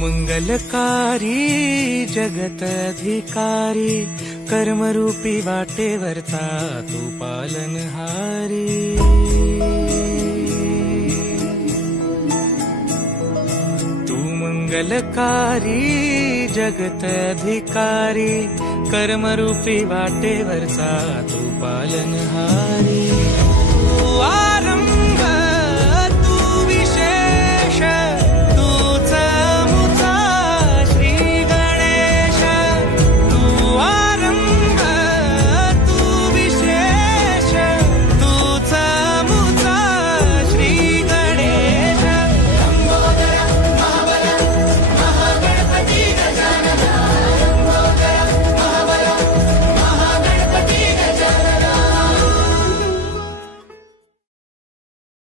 मंगलकारी जगत अधिकारी, कर्मरूपी वाटेवरचा तू पालनहारी। तू मंगलकारी जगत अधिकारी, कर्मरूपी वाटेवरचा तू पालनहारी।